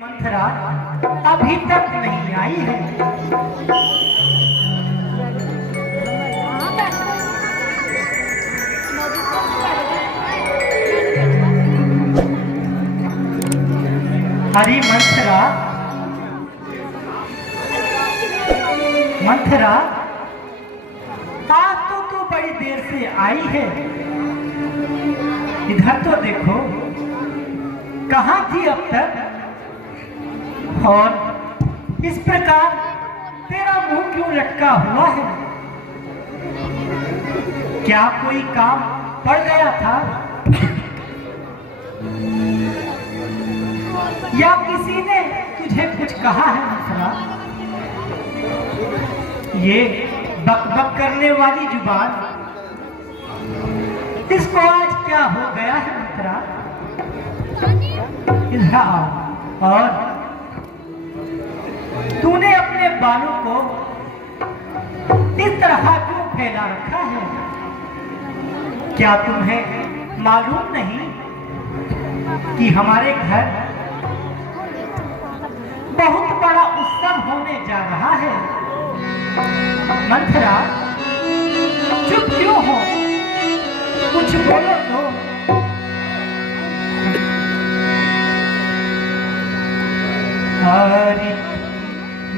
मंथरा अभी तक नहीं आई है। अरे मंथरा, मंथरा, आज तो तू बड़ी देर से आई है। इधर तो देखो, कहाँ थी अब तक? और इस प्रकार तेरा मुंह क्यों लटका हुआ है? क्या कोई काम पड़ गया था या किसी ने तुझे कुछ कहा है? मंथरा, ये बकबक करने वाली जुबान, इसको आज क्या हो गया है? मंथरा, इधर आओ। और तूने अपने बालों को इस तरह क्यों फैला रखा है? क्या तुम्हें मालूम नहीं कि हमारे घर बहुत बड़ा उत्सव होने जा रहा है? मंथरा, चुप क्यों हो? कुछ बोलो तो। हरि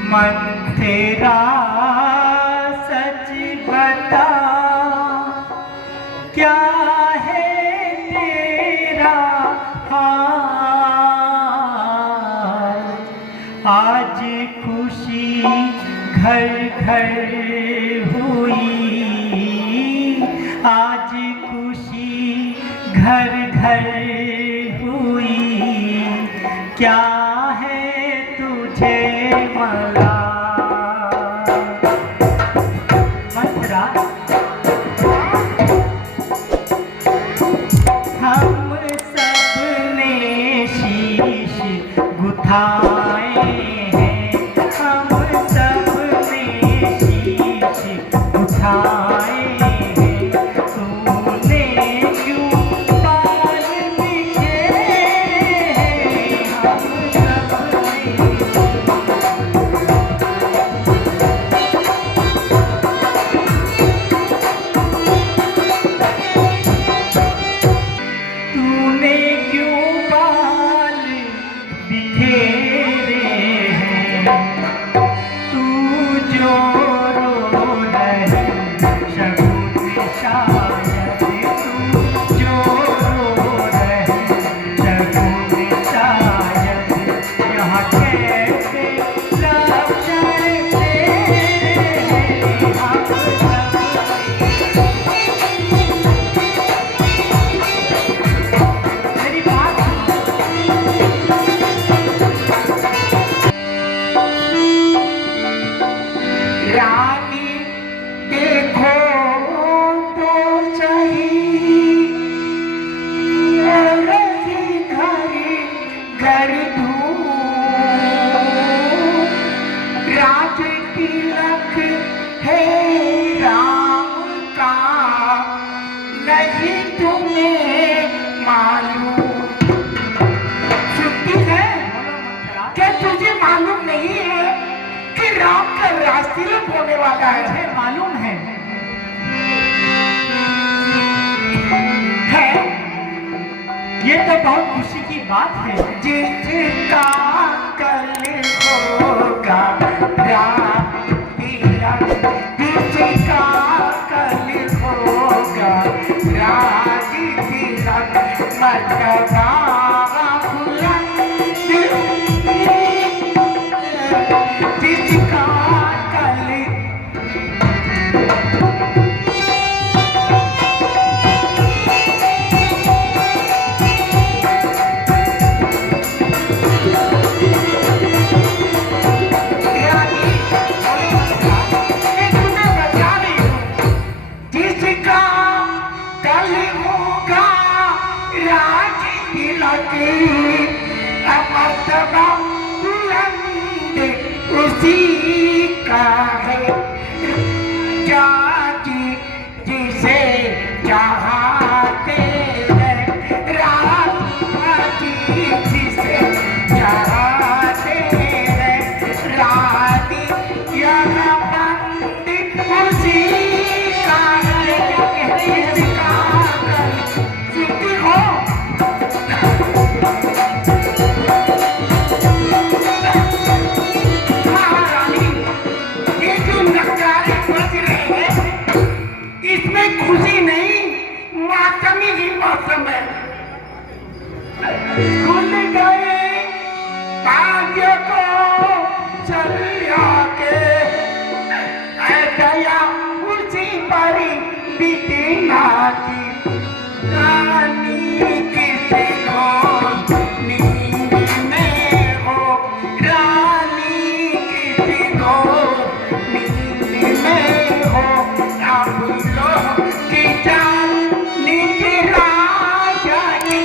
मंथरा, सच बता, क्या है तेरा हाल? आज खुशी घर घर हुई, आज खुशी घर घर हुई, क्या है तुझे मला? मंथरा, हम सब ने शीश गुथाए हैं, हम सब ने शीश गुथाए हैं, तूने क्यों बाल बिखेरे हैं? हम सब तूने क्यों बाल बिखेरे हैं? तू जो रो रहे शगुन शायद, तू जो रो रहे शगुन शायद, यहाँ कैसे लक्षण तेरे हैं? हम सब मेरी बात रानी, देखो तो सही, रही घर घर धूम, राज तिलक है राम का, नहीं तुम्हें मालूम? सुनती है क्या? तुझे मालूम नहीं है कि राम का राज तिलक होने वाला है? मुझे मालूम है। ये तो बहुत खुशी की बात है। जिसका कल होगा राज तिलक, जिसका कल होगा राज तिलक, मतवारा बुलंद, जिसका कल उसी का है, जाति जिसे चाहते हैं, रात जिसे चाहते समय खुल गए भाग्य को चलिया के दया उसी पर बीती ना की रानी किसी को नींद में हो रानी किसी को नींद में हो अब लोग की जान नीचे राजा की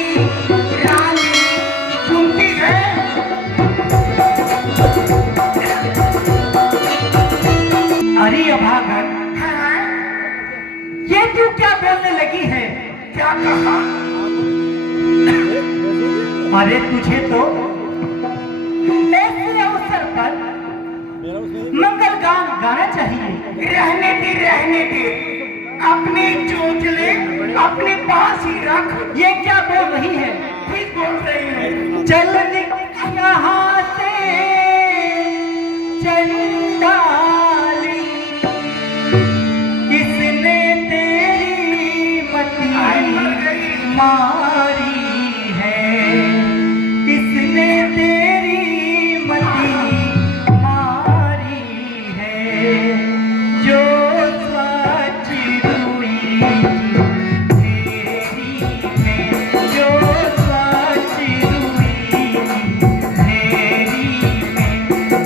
रानी सुनती है। अरे अभागन, ये तू क्या बोलने लगी है? क्या कहा? अरे तुझे तो ऐसे अवसर पर मंगल गान गाना चाहिए। रहने दे अपने चोचले अपने पास ही रख। ये क्या बोल रही है? ठीक बोल रही है। चल निकल यहाँ से चंडाली, किसने तेरी मती मारी है, किसने तेरी मती मारी है, जो सच रुई तेरी है, जो सच रुई तेरी है,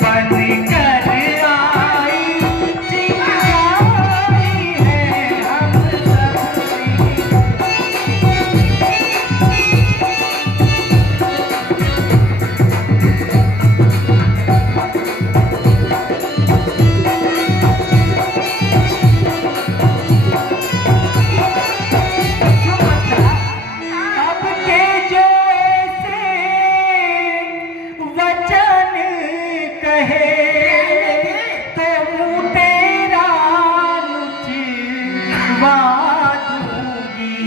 बन कर आई चिंगारी है हम सबकी। अब के जो ऐसे वचन कहे, तो मुँह तेरा नुचवा दूंगी,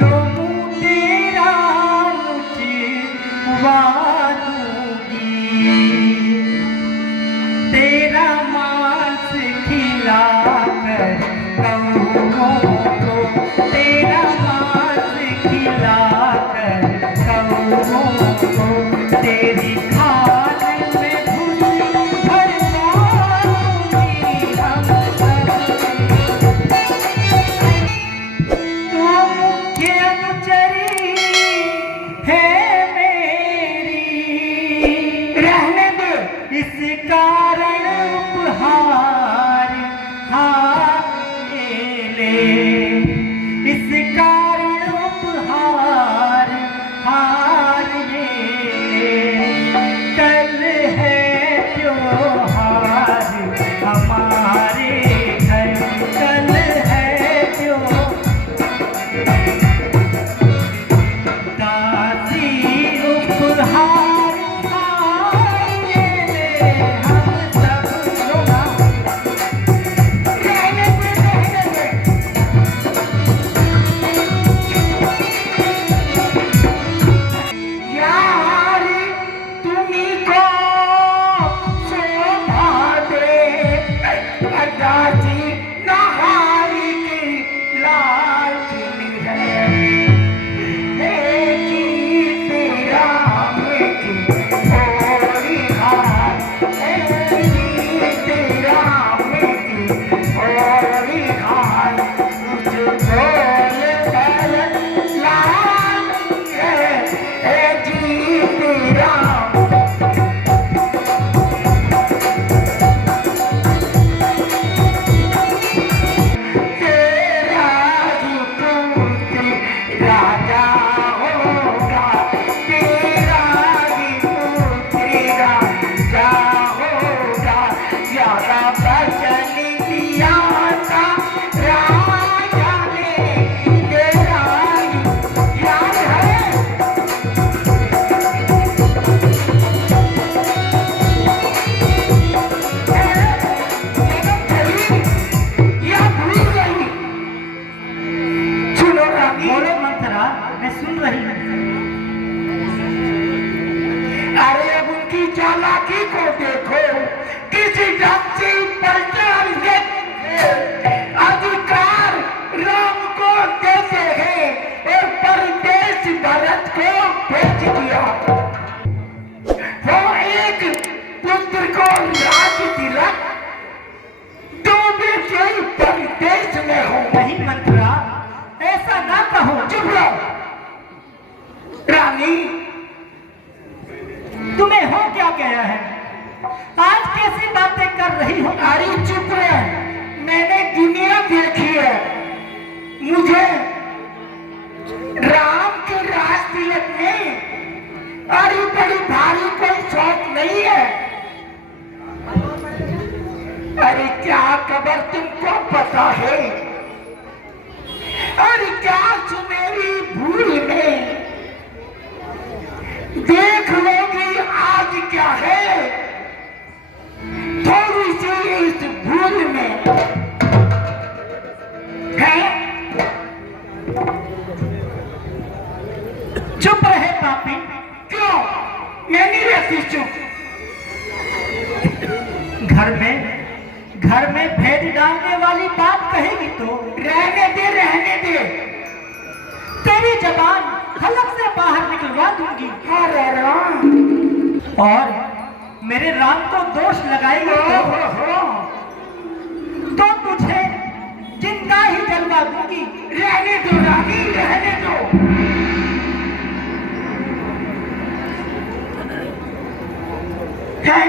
तो मुँह तेरा नुचवा दूंगी, तेरा मांस खिला कर कौओं को, तेरा मांस खिला कर कौओं को, तेरी खाल में घुस भरवा दूंगी हम सबकी। तू मुख्य अनुचरी है मेरी, रहने दे। इस कारण उपहार हाथ ले, इस कारण उपहार हार ले, कल है त्योहार हमारे घर, कल है त्योहार, दासी उपहार हार ले हम सब लोग। रहने दे। यार तुम्ही को शोभा दे अदाजी नहारी की लाडली है, एक ही राम की होरी हार, एक ही राम की होरी हार, तुझको राजा होगा, तेरा ही पुत्री राजा होगा, ज्यादा बचन दिया था राजा ने, तेरा ही याद है। या भूल गई? सुनो रानी, बोलो मंथरा, मैं सुन रही हूँ। अरे अब उनकी चालाकी को देखो, किसी ढंग से पलटान अधिकार राम को देते हैं और किया। वो एक पुत्र को राज तिलक, दो बेटे परदेश में हो। नहीं मंत्रा, ऐसा ना कहो। चुप रहो रानी। तुम्हें हो क्या गया है? आज कैसी बातें कर रही हो? अरे चुप रहे, मैंने दुनिया देखी है। मुझे राम के राज तिलक में अरे बड़ी भारी कोई शौक नहीं है। अरे क्या खबर तुमको पता है? अरे क्या सुमेरी भूल में देख लोगी आज क्या है? थोड़ी सी इस भूल में है। चुप रहे पापी। क्यों? मैं नहीं रहती चुप। घर में भेद डालने वाली बात कहेगी तो रहने दे, रहने दे। तेरी जबान हलक से बाहर निकलवा दूंगी। अरे राम। और मेरे राम को दोष लगाएगी तो तुझे जिंदा ही जलवा दूंगी। रहने दो रानी, रहने दो। है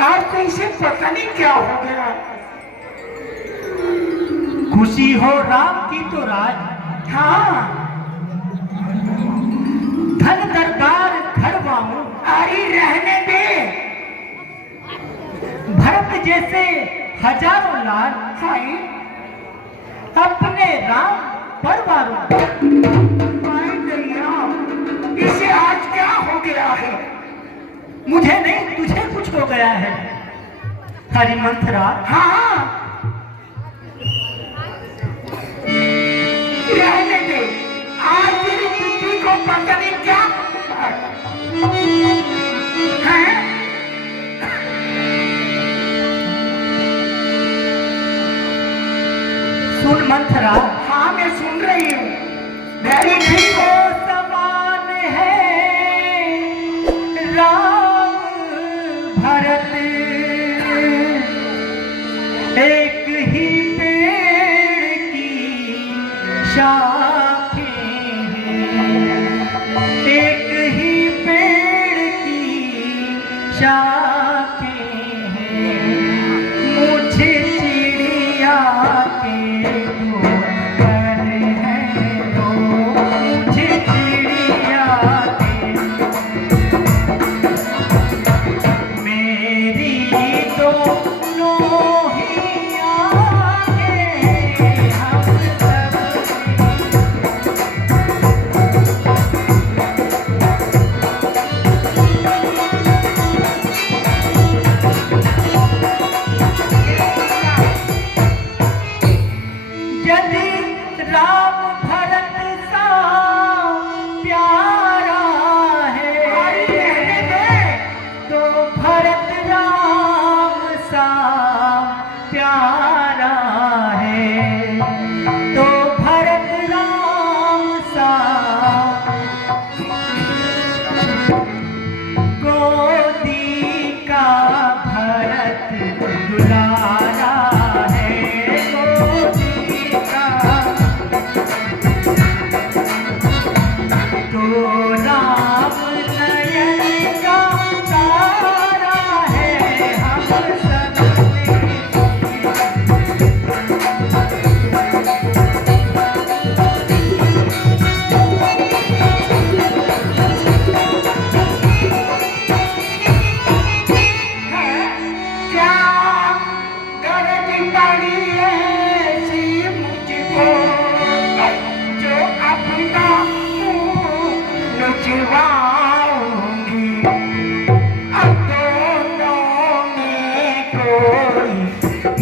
आज तो इसे पता नहीं क्या हो गया। खुशी हो राम की तो राज। हाँ धन दरबार खड़वाऊं। अरे रहने दे। भरत जैसे हजारों लाल हाय अपने राम परवारों। हाय दैया, इसे आज क्या हो गया है? मुझे नहीं, तुझे कुछ हो गया है। हरि मंथरा। हाँ रहने दे। आज तेरी बुद्धि को पता नहीं क्या है। सुन मंथरा। हाँ मैं सुन रही हूँ। वेरी ठीक को समान है राम भरत, एक ही पेड़ की शाखें हैं, एक ही पेड़ की शाखें हैं। मुझे चिड़िया के घर हैं वो, मुझे चिड़िया के। मेरी दोनों ही आँखें हम सब यदि राम भरत सा प्यारा है रहने दे। तो भरत राम सा प्यारा है, तो भरत राम सा गोदी का भरत दुलारा है, गोदी का। तो राम नयन का तारा है हम सब में। क्या गरज पड़ी ऐसी मुझको जो अपना मुँह नुचवाऊंगी। अब दोनों में कोई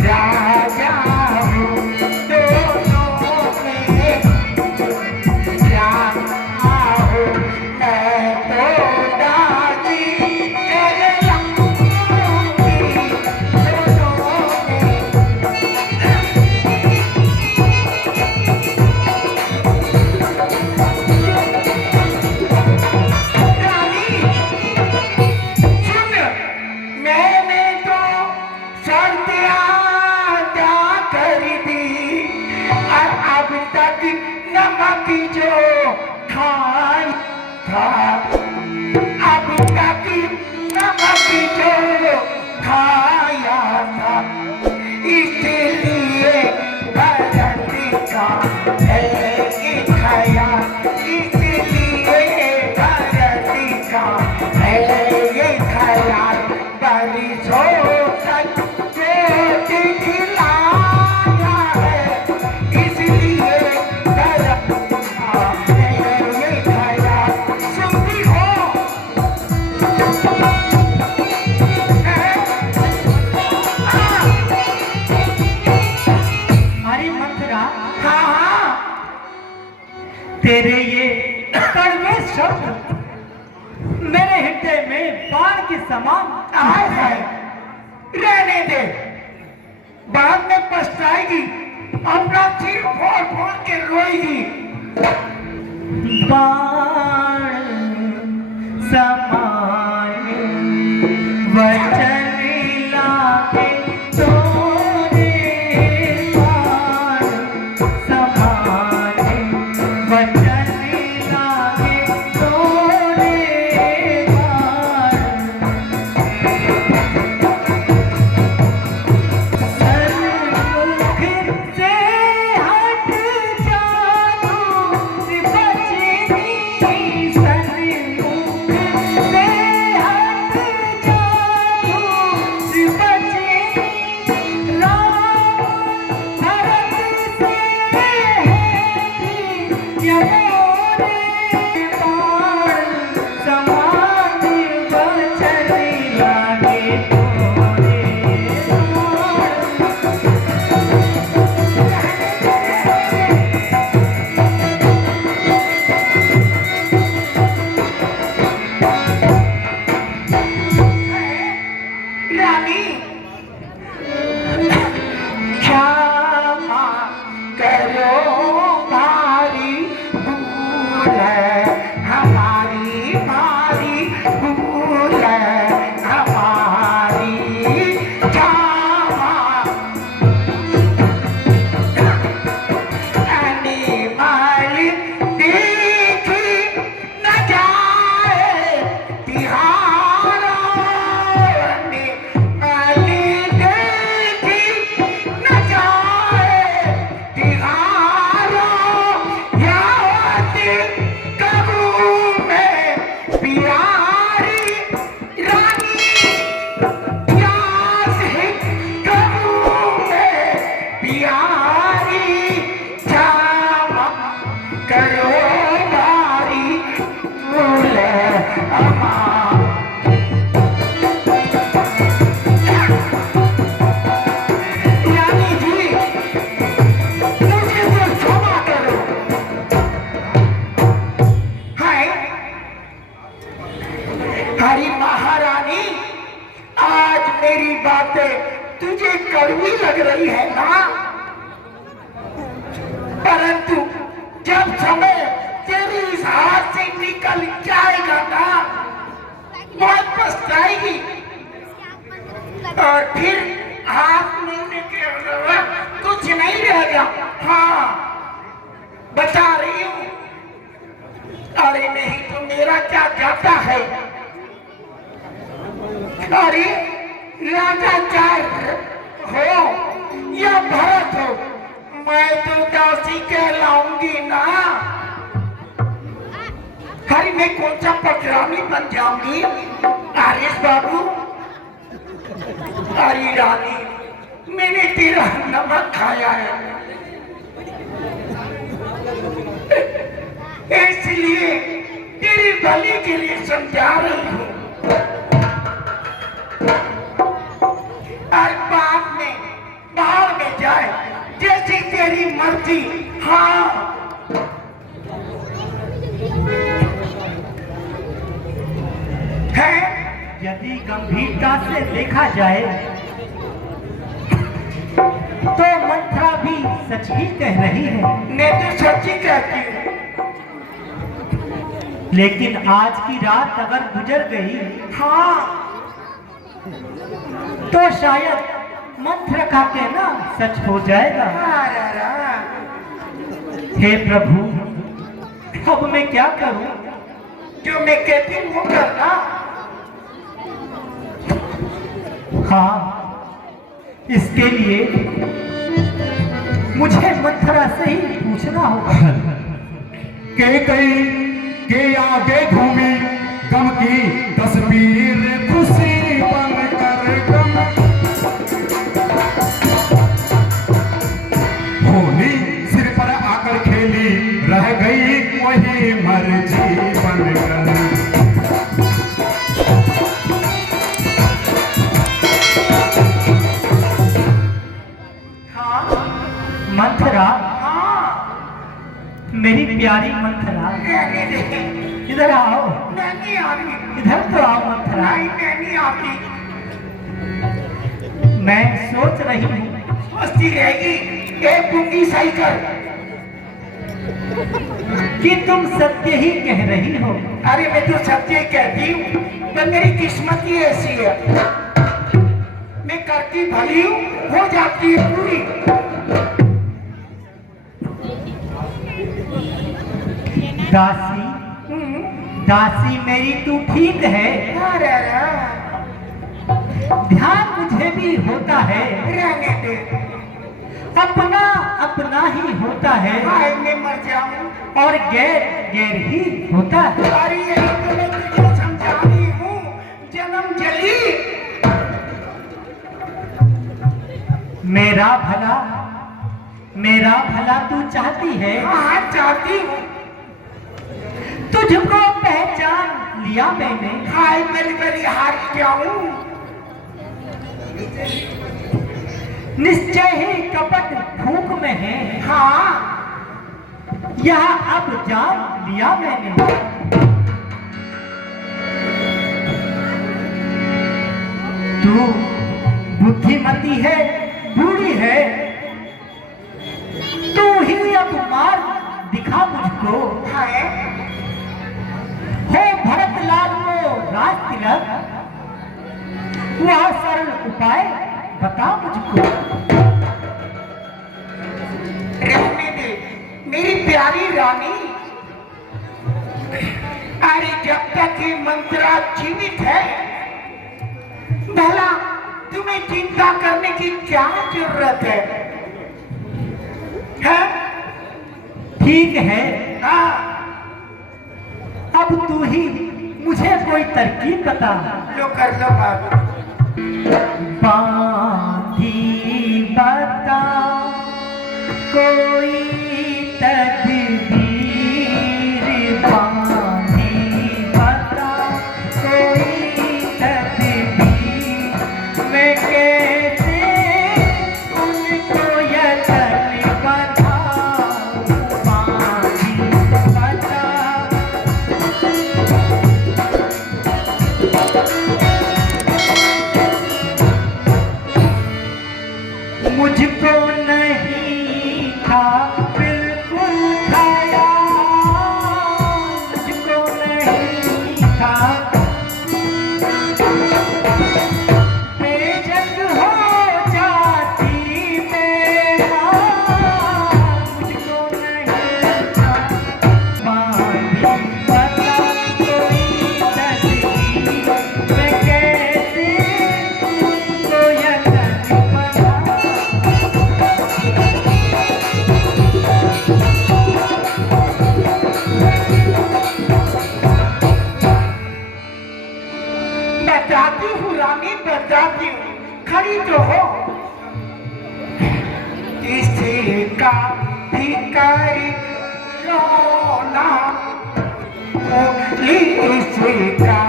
राजा हो, दोनों में राजा हो। मैं तो दादी तेरे था, अब तक नमक जो खाया था, इसलिए भरत का है खाया, इसलिए भरत का है खाया, बरिसों तक पेट खिलाया है, इसलिए भरत का है खाया। सुनती हो? अरे मंथरा, हाँ, तेरे ये कड़वे शब्द मेरे हृदय में बाण के समान आए है, रहने दे, बाद में पछताएगी, अपना सिर फोड़ फोड़ के रोएगी। बाण समान वचन लागे तोरे, बाण समान वचन लागे तोरे, बाण सन्मुख से हट जानो बचनी, सन्मुख से हट जानो बचनी, राम भरत से है यमोरे, बाण समान वचन लागे तोरे, बाण रानी, क्षमा करो भारी भूल है हमारी, भारी भूल है हमारी, क्षमा अनिमल देखी न जाए तिहारा, अनिमल देखी न जाए तिहारा, यावत करूँ मैं प्यारी रानी, प्यास है करूँ मैं प्यारी, क्षमा करो भारी भूल हमारी। रानी जी, मुझे तो क्षमा करो। हाय, हरी महारानी, आज मेरी बातें तुझे कड़वी लग रही है ना, परंतु जब समय तेरी इस हाथ से निकल जाएगा ना, बहुत पछताएगी, और फिर हाथ मिलने के अलावा कुछ नहीं रहेगा। हाँ, बता रही हूँ। अरे नहीं तो मेरा क्या जाता है? अरे राजा चाहे हो या भरत हो, मैं तो दासी कहलाऊंगी ना। अरे मैं कौन सा पटरानी बन जाऊंगी? आरिस बाबू, अरे रानी, मैंने तेरा नमक खाया है, इसलिए तेरी भली के लिए समझा रही हूँ, और बाद में बाहर में जाए जैसी तेरी मर्जी। हाँ, है यदि गंभीरता से देखा जाए तो मंत्रा भी सच ही कह रही है, मैं तो सच ही कहती हूँ। लेकिन आज की रात अगर गुजर गई हाँ, तो शायद मंत्र का कहना सच हो जाएगा। हे प्रभु, अब मैं क्या करूं? जो मैं कहती हूँ वो करना। हाँ, इसके लिए मुझे मंथरा से ही पूछना होगा। के कई के आगे घूमी गम की तस्वीर, खुशी बनकर गम होली सिर पर आकर खेली, रह गई वही मर्जी बनकर। हाँ मंथरा, हाँ, मेरी प्यारी मंथरा, रहने दे। इधर आओ। मैं नहीं आती। इधर तो आओ मंथरा। नहीं, मैं नहीं आती। मैं सोच रही हूँ सोचती रहेगी एक बुकी साइकिल। कि तुम सत्य ही कह रही हो। अरे मैं तो सत्य कहती हूँ, पर मेरी किस्मत ही ऐसी है। मैं करती भली हूँ, हो जाती है पूरी। दासी, दासी मेरी तू ठीक है। अरे ध्यान मुझे भी होता है, रहने दे। अपना अपना ही होता है, हाय मैं मर जाऊं। और गैर गैर ही होता है। अरे यही तो मैं तुझे समझा रही हूँ, जन्म जली। मेरा भला तू चाहती है। हाँ चाहती हूँ। तुझको पहचान लिया मैंने। हाय मेरी मेरी हार जाऊं। निश्चय ही कपट फूंक में है, हाँ यह अब जान लिया मैंने। तू बुद्धिमती है, बूढ़ी है, तू ही अब मार दिखा मुझको। है हो भरत लाल को राज तिलक, वह सरल उपाय बता मुझको। रहने दे मेरी प्यारी रानी। अरे जब तक ये मंत्रा जीवित है, भला तुम्हें चिंता करने की क्या जरूरत है? ठीक है, हाँ अब तू ही मुझे कोई तरकीब बता। लो कर लो बात। बांधी बता कोई तदबीर, बांधी बता कोई तदबीर, मैं कैसे उनको यतन बधाऊं। बांधी बता मुझको नहीं था बिल्कुल ख्याल, मुझको नहीं था बेजग हो जाती मैं मां, मुझको नहीं था। बांधी बता कोई तस्वीर, मैं कैसे उनको यतन बधाऊं। बताती हूँ रानी, बताती हूँ। खड़ी तो हो। किसी का भिखारी रोना, किसी का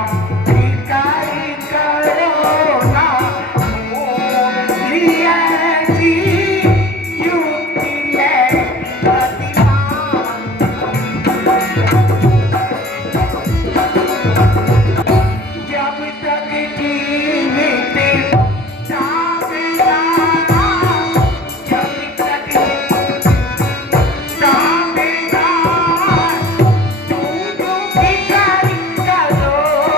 भिखारी का रोना, लिया जी युक्ति में प्रतिमान। जब तक जीवित साबेदाना, जब तक साबेदाना, तू भिखारी का रोना।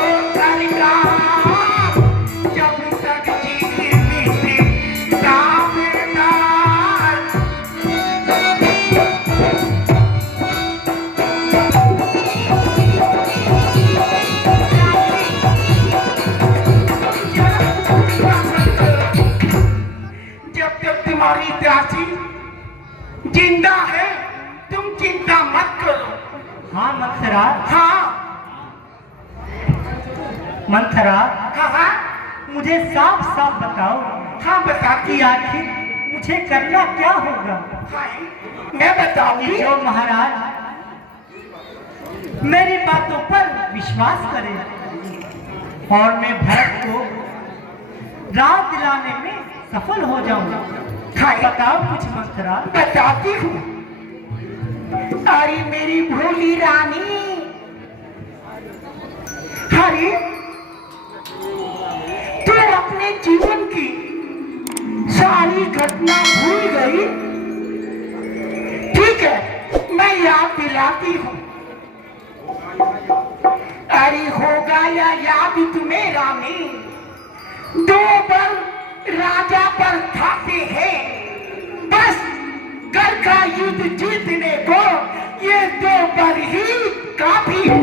मंथरा, हाँ मंथरा, हाँ हाँ मुझे साफ साफ बताओ हाँ बताती कि आखिर मुझे करना क्या होगा। मैं बताऊंगी। जो महाराज मेरी बातों पर विश्वास करे और मैं भरत को राज दिलाने में सफल हो जाऊं। बताओ कुछ मंथरा। बताती हूँ। अरे मेरी भोली रानी, अरे तू अपने जीवन की सारी घटना भूल गई। ठीक है, मैं याद दिलाती हूँ। अरे होगा या याद तुम्हें रानी, दो बार राजा पर खाते हैं, बस घर का युद्ध जीतने को ये दो बार ही काफी है।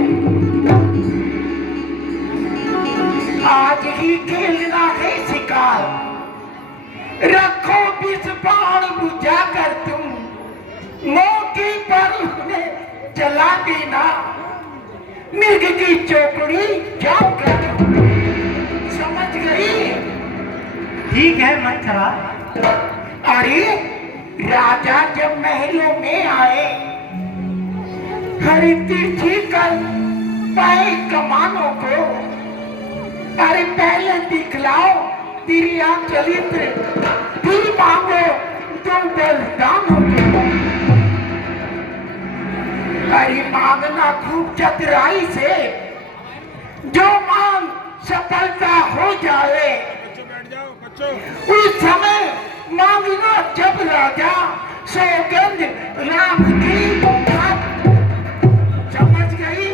आज ही खेलना है शिकार, रखो विष बाण बुझाकर तुम, मौके पर उन्हें जला देना, मृग की चौकड़ी जाम कर। समझ गई? ठीक है मंथरा। अरे राजा जब महलों में आए, हरे तिरछी कर पाए कमानों को, अरे पहले दिखलाओ तिरिया चरित्र, फिर मांगो तुम बलिदानों को। अरे मांगना खूब चतुराई से, जो मांग सफलता हो जाए, उस समय मांगना जब राजा सौगंध राम की। समझ गई?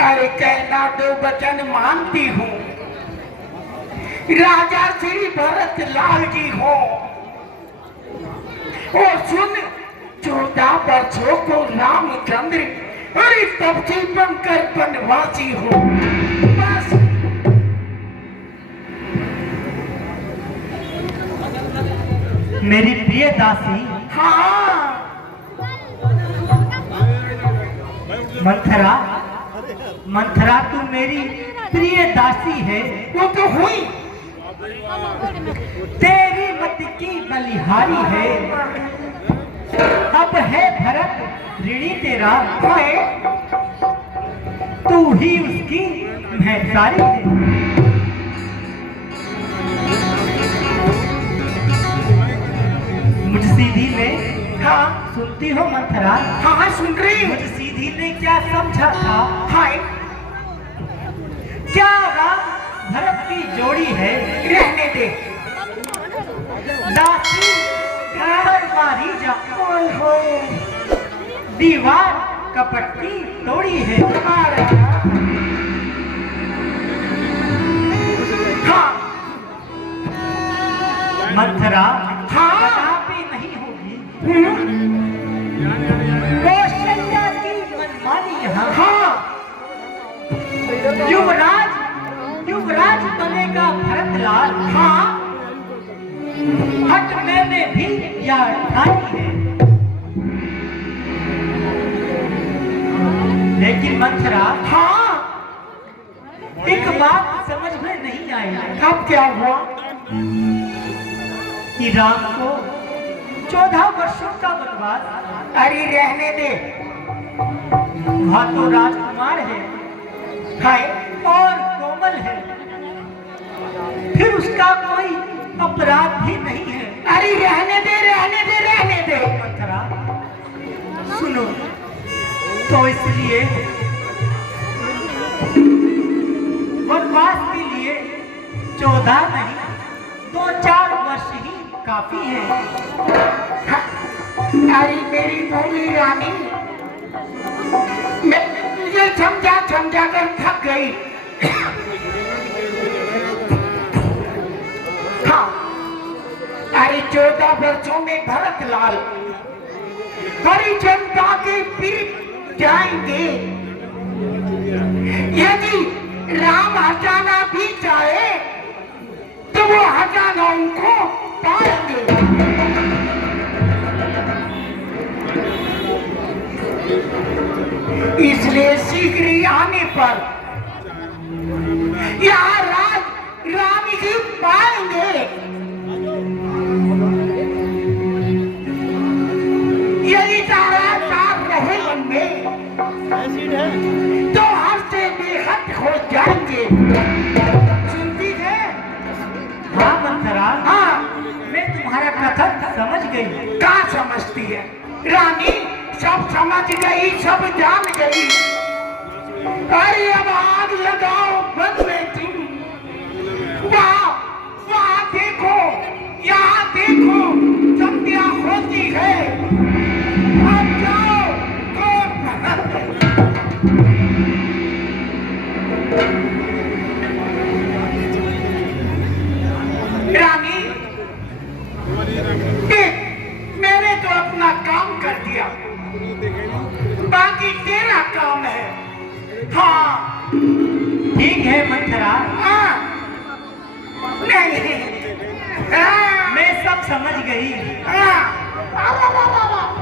अरे कहना दो वचन मानती हूँ, राजा श्री भरत लाल जी हो, और सुन 14 वर्षों को रामचंद्र अरे तब से बनकर बनवासी हो। बस मेरी प्रिय दासी। हाँ मंथरा, मंथरा तू मेरी प्रिय दासी है। वो तो हुई, तेरी मत की बलिहारी है। अब है भरत ऋणी तेरा, तू ही उसकी महसारी है। मुझ सीधी ने, हाँ सुनती हो मंथरा? हाँ सुन रही हूँ। मुझ सीधी ने क्या समझा था? हाय क्या राम भरत की जोड़ी है? रहने दे दासी घर मारी जा, ओए होए दीवार कपट की तोड़ी है। हाँ मंथरा हाँ कदापि नहीं होगी कौशल्या की मनमानी यहाँ। हाँ युवराज, युवराज बनेगा भरतलाल। हाँ हट मैंने भी या ठानी है। लेकिन मंथरा, हाँ एक बात समझ में नहीं आई। अब क्या हुआ? कि राम को 14 वर्षों का वनवास। अरे रहने दे। वहाँ तो राजकुमार है, हाय और कोमल है, फिर उसका कोई अपराध भी नहीं है। अरे रहने दे रहने दे रहने दे। मंथरा सुनो, तो इसलिए वनवास के लिए 14 नहीं 2-4 वर्ष ही काफी है। अरे मेरी भोली रानी, मैं तुझे समझा समझा कर थक गई। हाँ अरे 14 वर्षों में भरतलाल हरी जनता के पीठ जाएंगे। यदि राम हटाना भी चाहे तो वो हटाना उनको पाएंगे। इसलिए शीघ्र ही आने पर यहाँ रानी जी पाएंगे। यदि ताराचार रहे उनमें तो हंसते बेहद हो जाएंगे। सुनती है? हाँ मंथरा, हाँ, मैं तुम्हारा कथन समझ गई। क्या समझती है रानी? सब समझ गई, सब जान गई। अरे अब आग लगाओ बन में तुम। वाह वाह, देखो यहाँ देखो, संध्या होती है। अब जाओ रानी, देख मैंने तो अपना काम कर दिया, बाकी तेरा काम है। हाँ ठीक है मंथरा, हाँ, नहीं, हाँ, मैं सब समझ गई। हाँ, वाह, वाह, वाह, वाह,